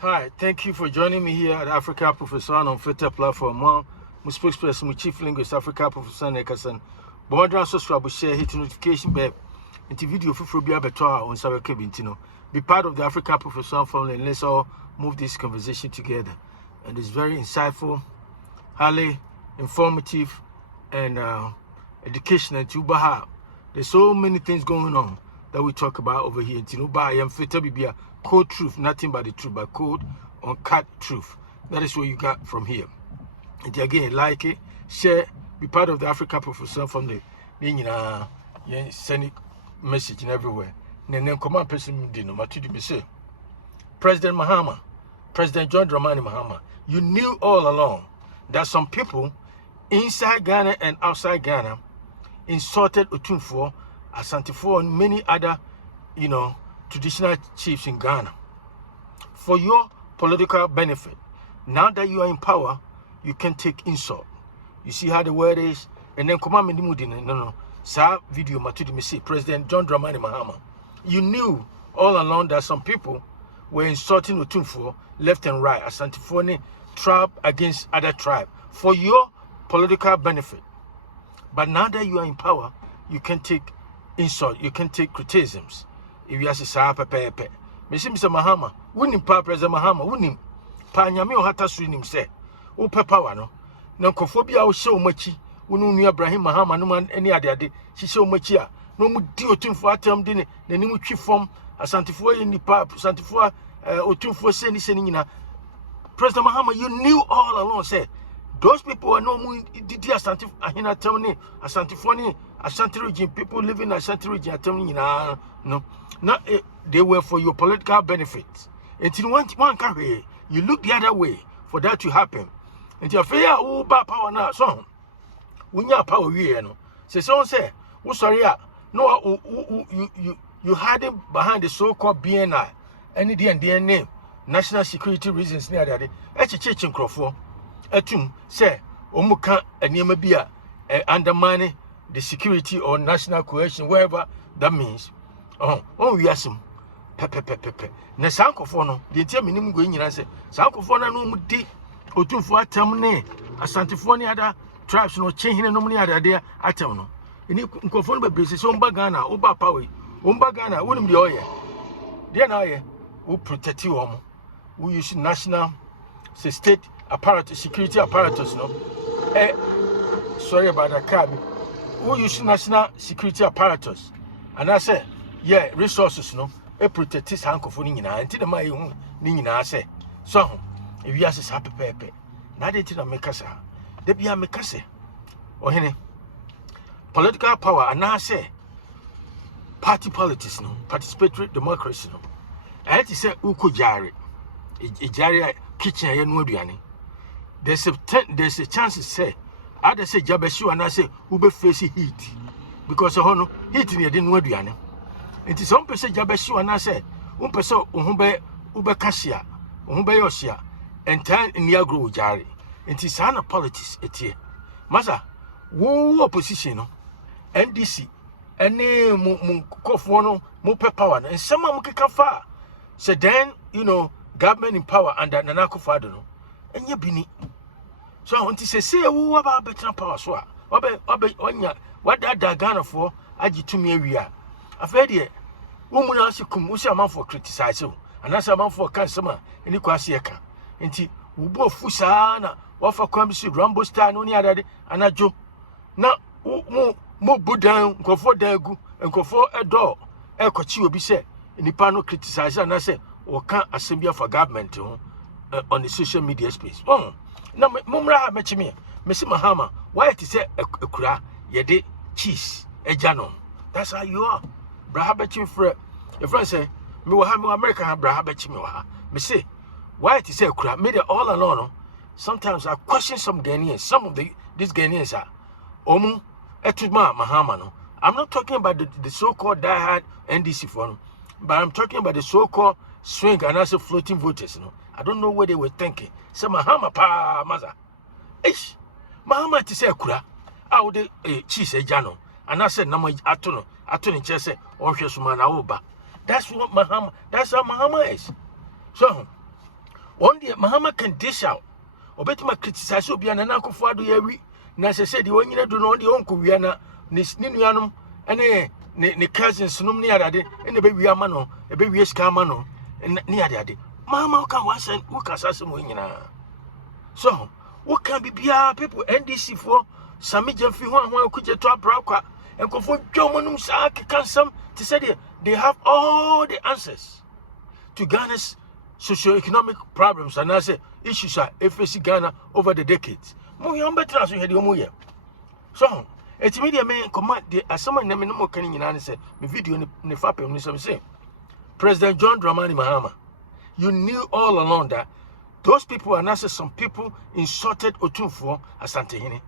Hi, thank you for joining me here at Africa Professor on Feta platform. My spokesperson, my chief linguist, Africa Professor Nekasan. Bondra subscribe, share, hit notification bell. Into video for be able on Sarah Kebintino. Be part of the Africa Professor family and let's all move this conversation together. And it's very insightful, highly informative, and educational to Baha. There's so many things going on that we talk about over here in Tinuba. I am Feta Bibia. Code truth, nothing but the truth, but code on cut truth. That is what you got from here. And again, like it, share, be part of the Africa Professor from the send message in everywhere. And then come on, President Mahama, President John Dramani Mahama, you knew all along that some people inside Ghana and outside Ghana insulted OTUMFUO, Asantehene, and many other, traditional chiefs in Ghana for your political benefit. Now that you are in power, you can take insult. You see how the word is? And then come on, no. Sa video matudi me see President John Dramani Mahama. You knew all along that some people were insulting OTUMFUO left and right, Asantehene tribe against other tribe for your political benefit. But now that you are in power, you can take insult, you can take criticisms. If you say pepe, Mr. Mahama, winning pa President Mahama, winning pa nyame o hata suri nim se o pepa no na nkofobia o hye o machi wonu nu Ibrahim Mahama no man ani ade hye o machi a no mu di OTUMFUO atam de ne nanim twi fom Asantehene ye nipa Asantehene OTUMFUO se ni nyina. President Mahama, you knew all along say those people are no mu didi Asantehene ahina atam ne Asantehene Ashanti region, people living in Ashanti region atam ni nyina no. Not they were for your political benefits. Until one carry, you look the other way for that to happen. Until fair power now, so when you are power, say someone say, oh sorry, no, you hiding behind the so-called BNI, any DN name, national security reasons near that. Church Crawford, say, Omuka and Yamabia undermining the security or national cohesion, wherever that means. We are some pepe. Na sankofo no de ntia minim go nyina se sankofo na no mu di OTUMFUO atam ne Asantehene ada tribes no chehine no mu ne ada de atam no eni nkofo no bebrese so mba Ghana wo ba pawe wo mba Ghana wonim de oye de na oye wo protect wo wo use national state apparatus security apparatus no sorry about that cab wo use national security apparatus and I say yeah, resources no protect this hankofo ni nyina nti de ma ye hu ni nyina se so if you ask sa pepe na de ti na make sa de bia make se ohene political power and I say party politics no participatory democracy no I to say uko jare jare kitchen ya no aduane there's a chance to say other say jabesu and I say ube face heat because hono heat ni de no aduane. It is some person jabesu and I say, person ube kasia, yosia, and time in your grow jari. It is an politics etie. Masa, woo opposition, NDC, and name Kofono, Mope power, and some Mukikafa. So then, government in power under Nanako Fadano, and ye bini. So I want to say, who about better power swa? What that Ghana for? Aji to me, we are. I've heard it. Woman also come, we man for criticize you, and as a man for customer, and you quasi eka. Inti, Ubo Fusana, what for comes to Rambo Star, no near that, and a joke. Now, more Buddha, go for Dagu, and go for a door. Elcochi will be said, and the panel criticize, and I say, or can't assembly for government on the social media space. Oh, now, Mumra met me, Mr. Mahama, why it is a cra, ye de cheese, a janon. That's how you are. Brahabetchim for your friend say, me will have America have Brahabetchim. Me say, why it is a crap made it all alone. Sometimes I question some Ghanaians, some of these Ghanaians are Omu Etuma Mahama. No, I'm not talking about the so-called diehard NDC for them, but I'm talking about the so-called swing and also floating voters. No, I don't know what they were thinking. Say Mahama pa maza. Ish, Mahama to say a kura. I would cheese a jano. And I said, Nama Atono Chese, or Shesumana Oba. That's what Mahama, that's how Mahama is. So, One day Mahama can dish out. Obetima criticize obi ana na akofo ado ya wi. Na se say the one nyina do no de onko wi na ne nuanom ene ne cousins num ne adade ene be wi ama no e be wi sika ama no ne adade. Mahama ka wasen wo kasase mo nyina. So, what can be people NDC for Sami Jemfi who could to Abrakwa and go for Jomonum Saki Kansam to say they have all the answers to Ghana's socio-economic problems and I say issues are facing Ghana over the decades. So, it's media man command the as someone naming no can in say the video in the FAPE say President John Dramani Mahama, you knew all along that those people and also some people insulted OTUMFUO, Asantehene,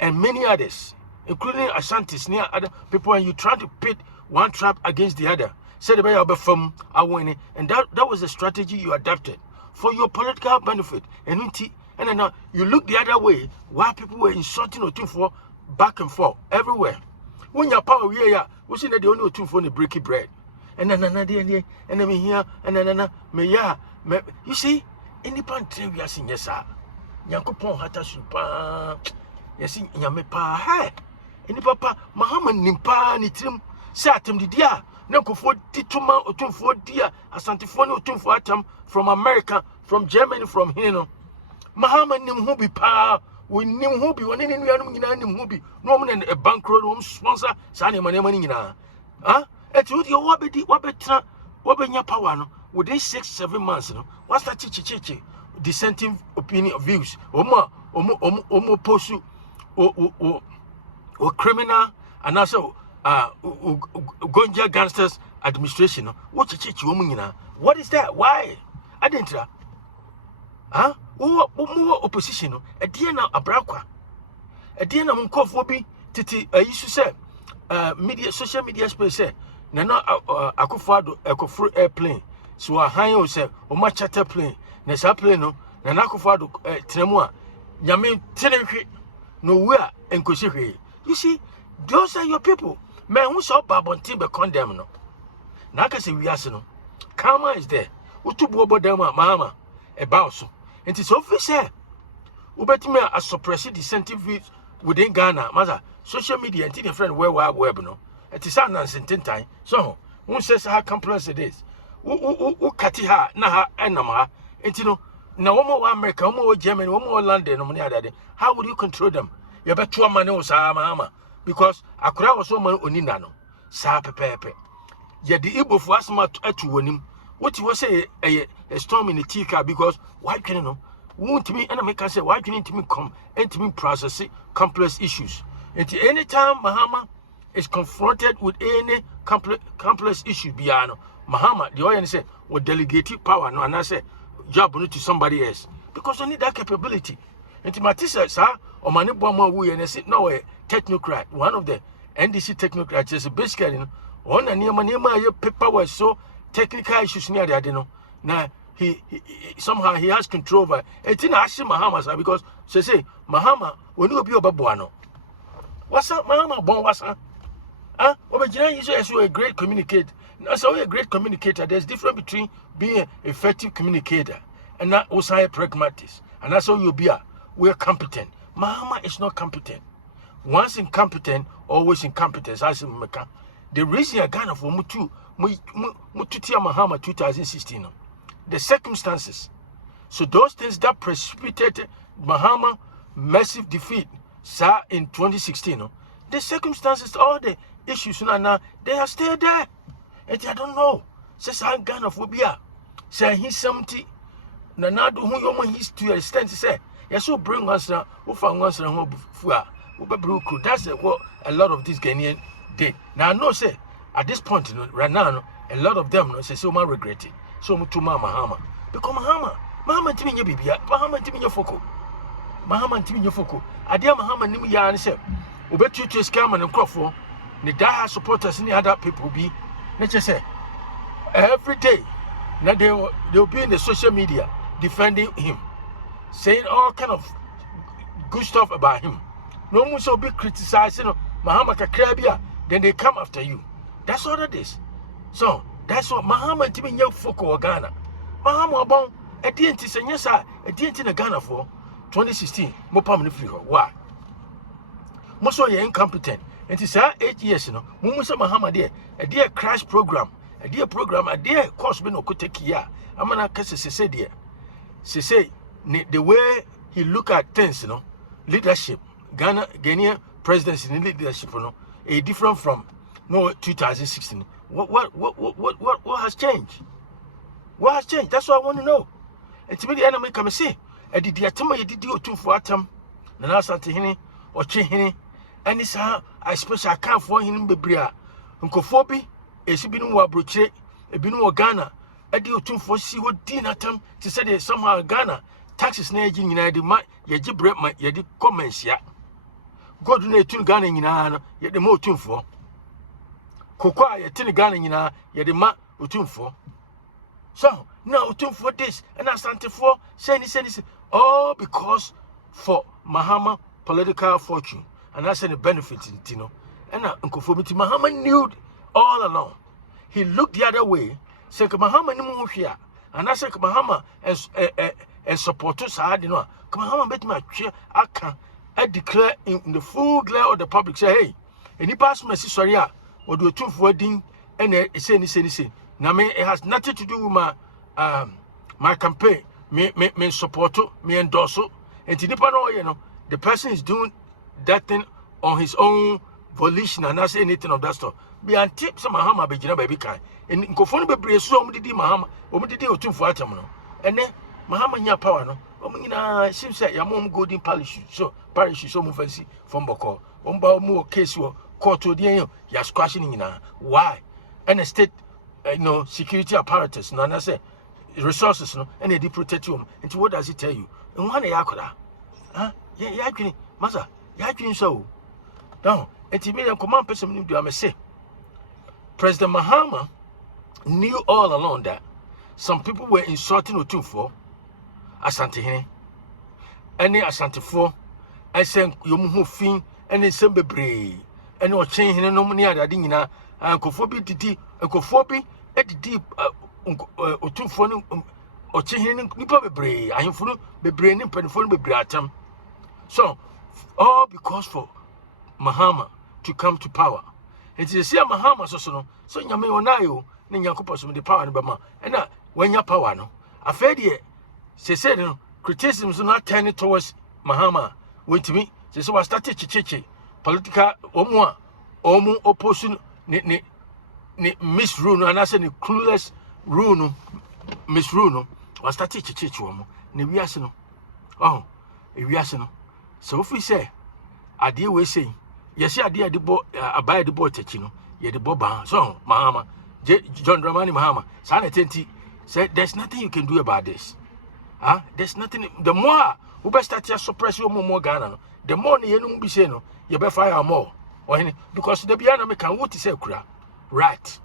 and many others, including Asantes, near other people, and you try to pit one tribe against the other. Said about from Awene, and that was the strategy you adapted for your political benefit. And then you look the other way while people were insulting OTUMFUO back and forth everywhere. When your power we see that the only OTUMFUO the breaky bread. And then and then here and then you see. Independent we are seeing yes sir. Yankopon hata supa. Yes nyame pa he. Ini papa Mahama nimpa ni trim say atem di dia. Na nkofo dituma OTUMFUO dia Asantefo ne OTUMFUO atam from America, from Germany, from here no. Mahama nim hu bi pa. We nim hu bi woni ne nuanum nyina nim hu bi. No mo na bankroll no sponsor sa ne mane nyina. Ah? Eti wo di wo betra wo benya power no. Within 6-7 months, what's that dissenting opinion views? Omo posu or criminal and also Gonja gangsters administration. What what is that? Why? I didn't try. Huh? More opposition. A dear now Abrakwa. A dear now Munkofobi Titi. I used to say media social media space. Nana Akufado Ekofru airplane. So a high say, or my charter plane, Nessa plane, no, Nanakofado Tremua, Yamin Tenenke, nowhere and Koshe. You see, those are your people. Man, who saw Babon Timber condemn no. Naka say we are no. Karma is there. Utu Bobo Dema Mahama, a bauso. And it's obvious, eh? Ubetima a suppressive dissenting views within Ghana, mother, social media and the friend where web no. It is nonsense in time. So, who says how complex it is? Katiha na ha enama entino na womo wa America womo wa Germany womo wa London no money adade. How would you control them? You better to man o sa Mahama because akura was so man onina no sa pepepe ye the Igbo for asma atu wonim what you say a storm in the tika because why can you know won't me and make say why can you come and me process complex issues until anytime Mahama is confronted with any complex issue beyond Mahama, the oil say, will delegate power, no, and I say, job to somebody else. Because you need that capability. And to Matissa, sir, or Maniboma, we and I said, no, a technocrat, one of the NDC technocrats is basically, one and near Manima, your paper was so technical issues near the Adeno. Now, he somehow he has control over it. It's not Mahama, sir, because she say, Mahama, when you be a babuano. What's up, Mahama? Bon, what's up? Is a great communicator. So a great communicator. There's difference between being an effective communicator and not also a pragmatist. And that's how you be. We're competent. Mahama is not competent. Once incompetent, always incompetence. I say, the reason I got for Mutu Mahama 2016, the circumstances. So those things that precipitated Mahama massive defeat, sir, in 2016. The circumstances, all the issues now, they are still there. And I don't know. Says I'm Ghana phobia. Say he's 70. Nanado who you want his to extend to say. Yes, so bring us now, who found once and home before. That's what a lot of these Ghanaian did. Now I know say at this point, right now, a lot of them say so much regret it. So much to Mahama. Because Mahama Timmy Bibia, Mahama Timmy Foko. Mahama Timmy Foko. I dear Mahama Nimi Yan said. We bet you to scam and crop the dire supporters and the other people be. Let's just say every day now they'll be in the social media defending him, saying all kind of good stuff about him. No one will be criticizing Mahama Kakrabia, then they come after you. That's all that is. So that's what Mahama Timmy Foko Ghana. Mahama Bon A DNT say yes, sir. A DNT in Ghana for 2016. More permanent free. Why? Most of you incompetent. And it's 8 years, you know. Mumusa Mahama dear, a dear crash program, a dear program, a dear course been could take here. I'm gonna say dear. She say the way he look at things, you know, leadership, Ghanaian presidency in leadership, you know, a different from 2016. What has changed? What has changed? That's what I want to know. And to me, the enemy come and say, I did the atama you did OTUMFUO atam, na Asantehene or Chehene, and it's how I suppose I can't for him bebria. Unkofobi, a sibinu wa broche, a binu Ghana, a di OTUMFUO see what din atam to say that somehow Ghana taxes na aging in the mat, ye jibre my ye di comments ya. God do not Ghana in an yet the more OTUMFUO. Kokwa ye tin Ghana in ye the mat OTUMFUO. So now OTUMFUO this and Asantefo say all because for Mahama political fortune and that's any benefit in Tino. And Unconformity Mahama knew all along. He looked the other way, said Mahama ni mu here, and I said Mahama and supporters had you know. Mahama bet my chair I declare in the full glare of the public say, hey, any pass message sorry, or do OTUMFUO ding and say. Now, it has nothing to do with my campaign. Me support, me endorse. And to you know, the person is doing that thing on his own volition and not say anything of that stuff. Be antip some Mahama be baby kind. And Nkofoni be brave so did Mahama, did OTUMFUO atam no. And then Mahama nya power no. Seems like your mom golden parish so move fancy from Boko. More case court to the ya squashing in why? And the state security apparatus, no, and I say resources, no, and they protect you. And what does it tell you? And one yakoda, huh? Yeah, massa, so. Now, and me and command person do I say. President Mahama knew all along that some people were insulting OTUMFUO, Asantehene, and Asantefo, and saying you fin, and then some bebre, and or change no money at Adina, and Kofobi did Kofobi. Deep OTUMFUO or Chehene nipa bebre ahemfunu bebre ne mpanifo bebre atam. So all because for Mahama to come to power. And you see Mahama so nyame onayo ne nyankopɔ so the power no bema and when your power no afed ye say no criticisms not turning towards Mahama went me say was started chicheche political omu opposition ne misrule no and I say the clueless rule no misrule no was started chicheche womo ne wiase no wiase no so if we say ade we say yes ade de bo abai de bo tachi no ye de bo ba so Mahama John Dramani Mahama sana tenti said there's nothing you can do about this. There's nothing. The more we best start to suppress your more Ghana no the more you no be say no you be fire more because the biana me can what say kura right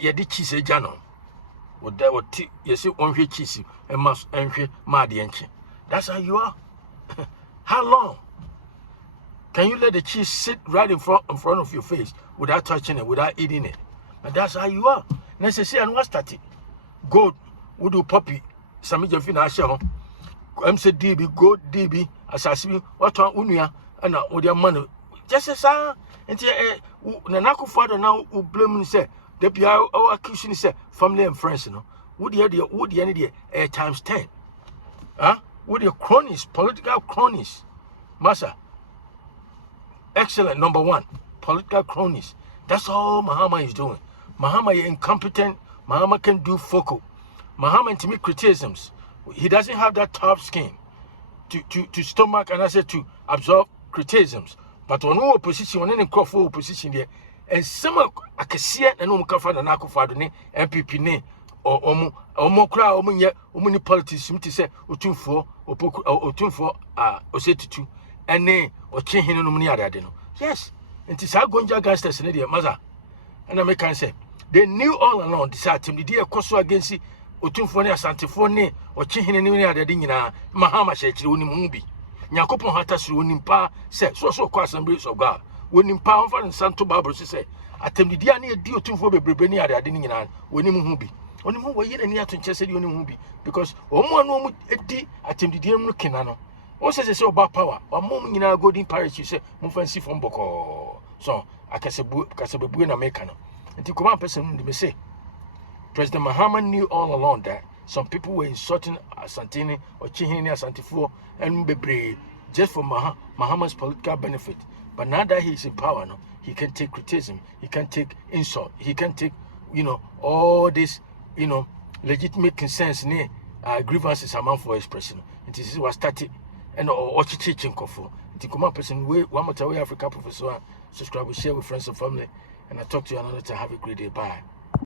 ye di cheese jano what that what you see on hwe cheese and must enhwe mad enche. That's how you are. How long can you let the cheese sit right in front of your face without touching it, without eating it? And that's how you are. Necessary and what's that? Gold would do poppy some jeffina show MCDB gold DB assassin what on unia and with your money just as until Nanako father now who blame say the Pia our accusation say family and friends, would you any times 10? With your cronies, political cronies, Massa. Excellent, number one, political cronies. That's all Mahama is doing. Mahama is incompetent. Mahama can do focal. Mahama to me criticisms. He doesn't have that tough skin to stomach and I said to absorb criticisms. But on no opposition, on any crop for opposition there, and some I can see it and no can find an akufado MPP name or more crowd or many politics to say OTUMFUO or OTUMFUO or say to and nay or change no money other than yes. And it's how going against in the mother. And I can say they knew all along this item the dear cost against OTUMFUO and Asantefo or change any other thing in Mahama said to movie. Nyakopon hata suru nimpa say so kwa assemblies of God when nimpa on fa Santo Bible say atem di dia na edi OTUMFUO bebrebe ni ade ade nyina woni mu hu bi Only more way any at Chester movie because Omo edi attempted Kenano. Also says about power, or moment in our golden parish, you say, Mufancy from Boko. So I can say Casabuena Mecano. And to come up person, they may say, President Mahama knew all along that some people were insulting Asantehene or Asantehene and Asantes and Bebre just for Mahama's political benefit. But now that he's in power, no, he can take criticism, he can take insult, he can take, all this, legitimate concerns, grievances among for expression. It is was started and or teaching for. It come up person way one more Africa professor, subscribe, share with friends and family, and I talk to you another time. Have a great day. Bye.